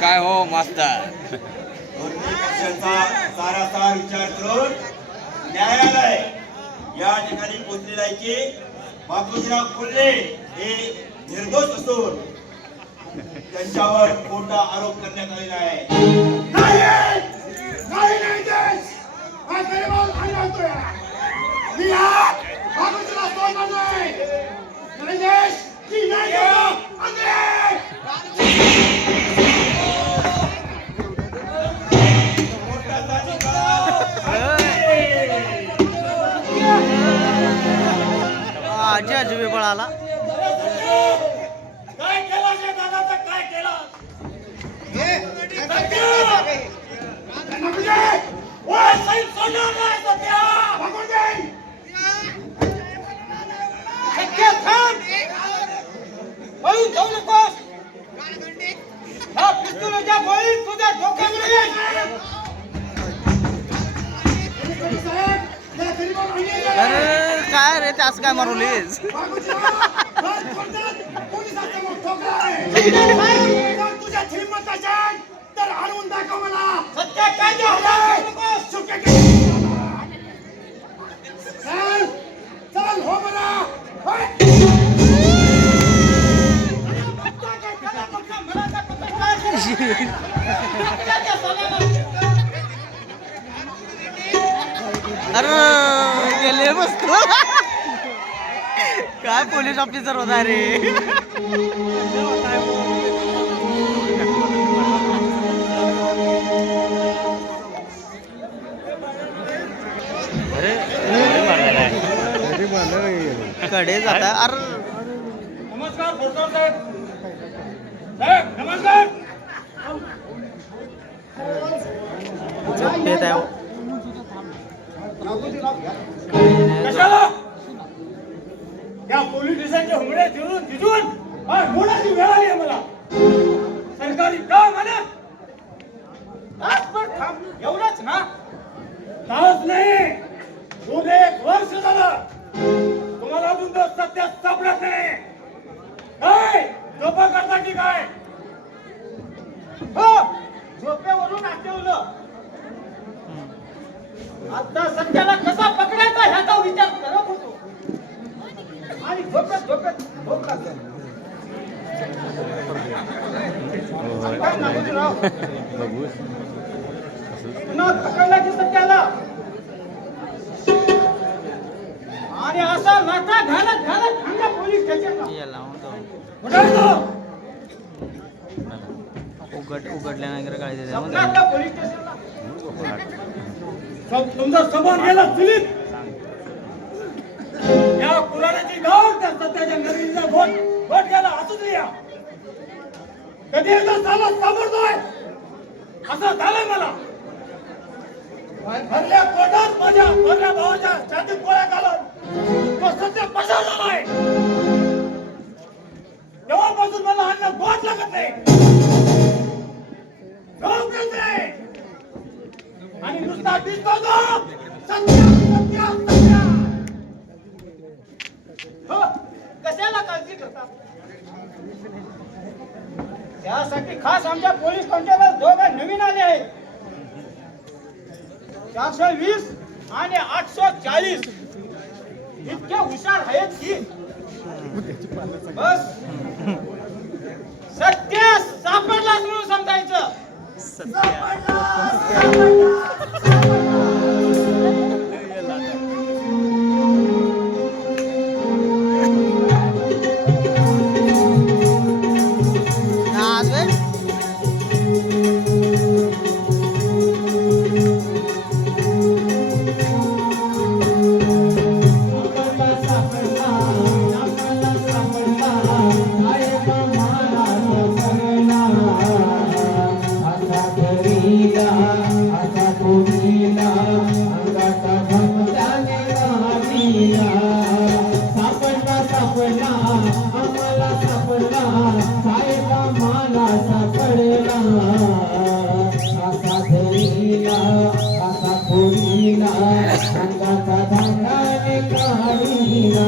काय हो मास्तर, दोन्ही पक्षांचा सारासार विचार करून न्यायालय या ठिकाणी पोहोचलेला आहे की बापूजीराव कोल्हे हे निर्दोष असून त्यांच्यावर खोटा आरोप करण्यात आलेला आहे. आजी आजी पळाला. काय केलं जे दादाचं काय केलं अरे काय रे, त्यास काय मारवलीस? तुझ्या श्रीमंत असेल तर आणून दाखव मला. सत्य काय चल हो मला. अरे गेले मस्त. काय पोलीस ऑफिसर होता रे. कडे जाता. अरे नमस्कार फौजदार साहेब. साहेब नमस्कार. येत आहे कशाला या पोलीस स्टेशनच्या हुमडे तिथून मोडाची वेळ आली आहे मला. सरकारी काम आहे तासभर थांब एवढंच ना. तास नाही, 1 वर्ष झालं तुम्हाला अजून तो सत्य सापडत नाही. काय झोपा करता की काय? हो, झोपेवरून आठवलं. आता सत्याला कसा पकडायचा ह्याचा विचार करत होतो आणि झोपेत झोप लागली. पुन्हा पकडला की सत्याला आणि असा लाथा घालत आणला पोलीस स्टेशनला. उघडल्यानंतर काय पोलीस स्टेशनला तुमचा समान गेला चुलीत. या पुराणाची गाव त्या सत्याच्या नवीनला भोट गेला असंच या. कधी एकदा झाला सामोरतोय असं झालंय मला. भरल्या कोटात माझ्या भरल्या भावाच्या छातीत गोळ्या घालून तो सत्य पसार झालाय. तेव्हापासून मला अन्न गोट लागत नाही. गाव नाही आणि नुसता दिसतो तो कशाला काळजी करतात. त्यासाठी खास आमच्या पोलीस कॉन्स्टेबल दोघं नवीन आले आहेत. 420 आणि 840 इतके हुशार आहेत की बस सत्य सापडलाच म्हणून समजायचं. अंगाचा धांगाने काढीला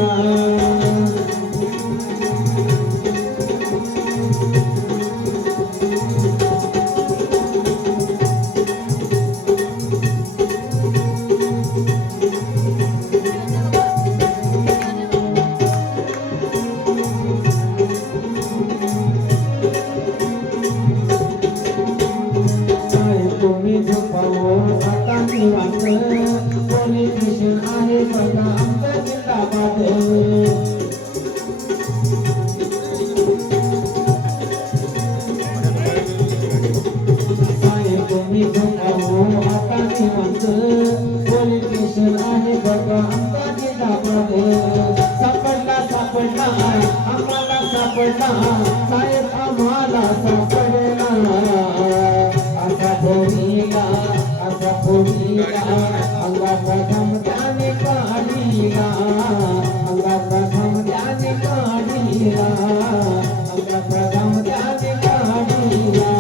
सापडला साहेब आम्हाला सापडला असा फोडीला अंगाचा घाम त्याने काढीला अंगाचा घाम त्याने काढीला अंगाचा घाम त्याने काढीला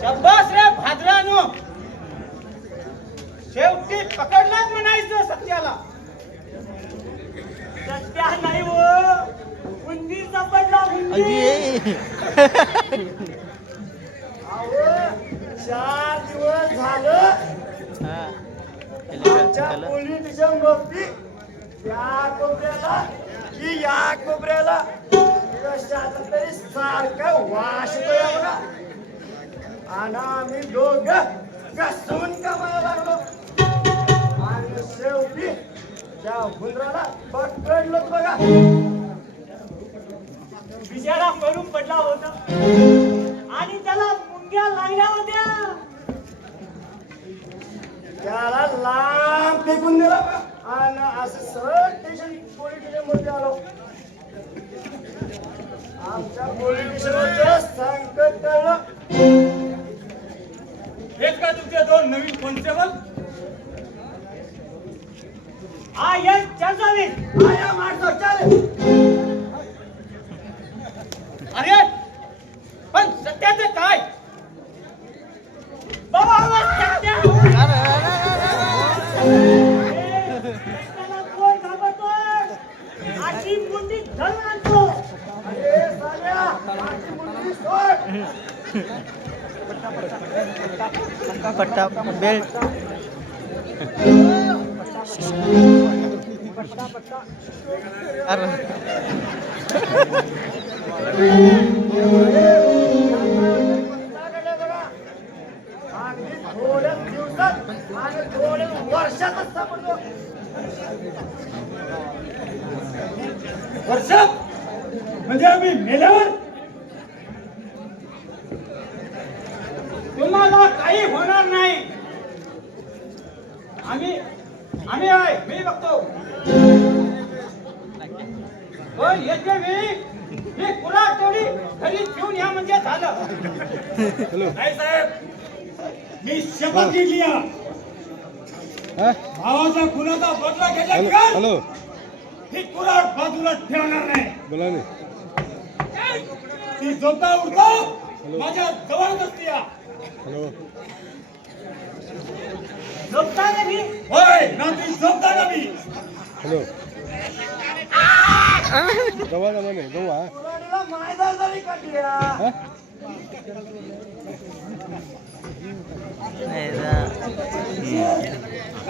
शब्बास रे भाद्रानो शेवटी पकडलाच म्हणायचं सत्याला. सत्या नाही हो उंदीर सापडला उंदीर. अहो 4 दिवस झालं आमच्या पोलिटिशियन वरती या कोपऱ्याला की या कोपऱ्याला कशाचा तरी सारखा वास येतोय बघा. आणि आम्ही दोघं कसून कामाला लागलो आणि शेवटी त्या हुंदराला पकडलोच बघा. बिचारा पडून पडला होता आणि त्याला मुंग्या लागल्या होत्या. त्याला लांब फेकून दिला आणि असं सरळ स्टेशन पोलीस स्टेशन मध्ये आलो. आमच्या पोलीस स्टेशनचं संकट टळलं. हेच का तुमचे 2 नवीन कॉन्स्टेबल? हा यश चंद्रवीर आया मारतो चालेल. अरे पण सत्याचं काय बाबा सत्या कोण घाबरतोय अशी मुंडी धरून आणतो. अरे साल्या अशी मुंडी सोड. पट्टा बेल्ट अरे थोड्या दिवसात आणि थोड्या वर्षातच सापडतो. वर्षात म्हणजे आम्ही मेल्यावर तुम्हाला काही होणार नाही. आम्ही आहे मी बघतो. पण येत्या वेळी मी पुरा तोडी घरी ठेवून या म्हणजे झालं. नाही साहेब मी शपथ घेतली भावाच्या खुनाचा बदला घेतला. ही कुराड बाजूला ठेवणार नाही. बोला नाही ती झोपता उठता माझ्या जवळ असते. झोपता नाही होय ना ती झोपता ना मी. गवा जमा नाही गवा मायदार जरी काढल्या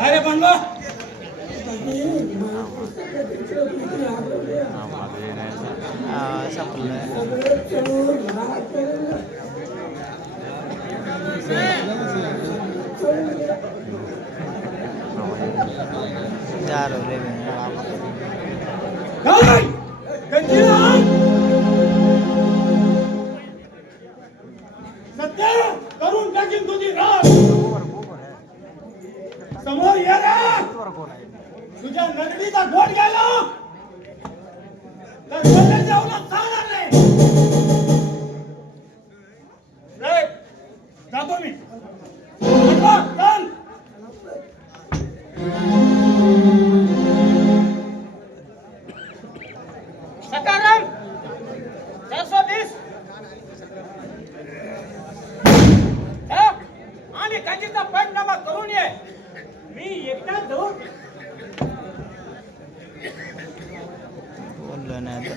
अरे बनवा संपलं सत्य करून टाकीन तुझी रात. समोर ये रे. तुझ्या नगरीचा घोट गेला तर जाऊन चालणार नाही. जातो मी. चल. सकाराम 420 आणि काचीचा पंचनामा करून ये. मी एकटा जाऊन बोललो नाही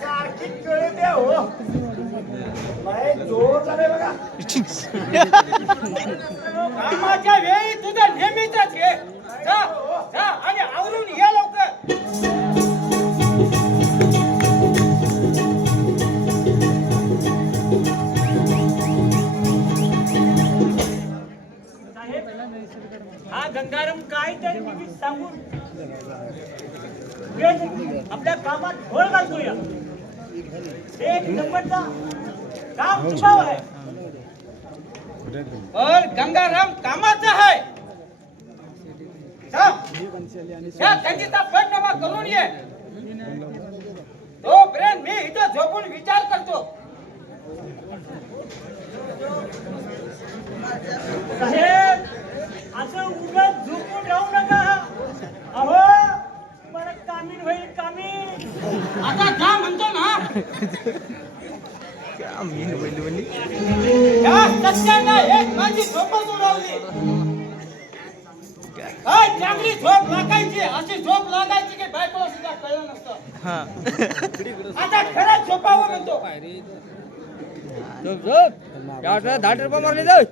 सारखी कळे द्या हो. जोर झाले बघा. कामाच्या वेळी तुझं नेहमीच आहे. जा जा आणि आवरून ये लवकर. हा गंगाराम काय तरी मी सांगून आपल्या कामात घोळ घालतोय. एक नंबरचा काम चुकाव आहे. पण गंगाराम कामाचा आहे. या त्यांचा पंचनामा करून ये. तोपर्यंत मी इथं झोपून विचार करतो. साहेब असं उगाच झोपून राहू नका. अहो तुम्हाला कामीन होईल कामीन. आता जा म्हणतो ना. या सत्यानं एक माझी झोपच उडवली. काय चांगली झोप लागायची, अशी झोप लागायची की बायकोला सुद्धा कळलं नसतं. आता खरंच झोपावं म्हणतो. झोप झोप 10 रुपये मारले जाऊ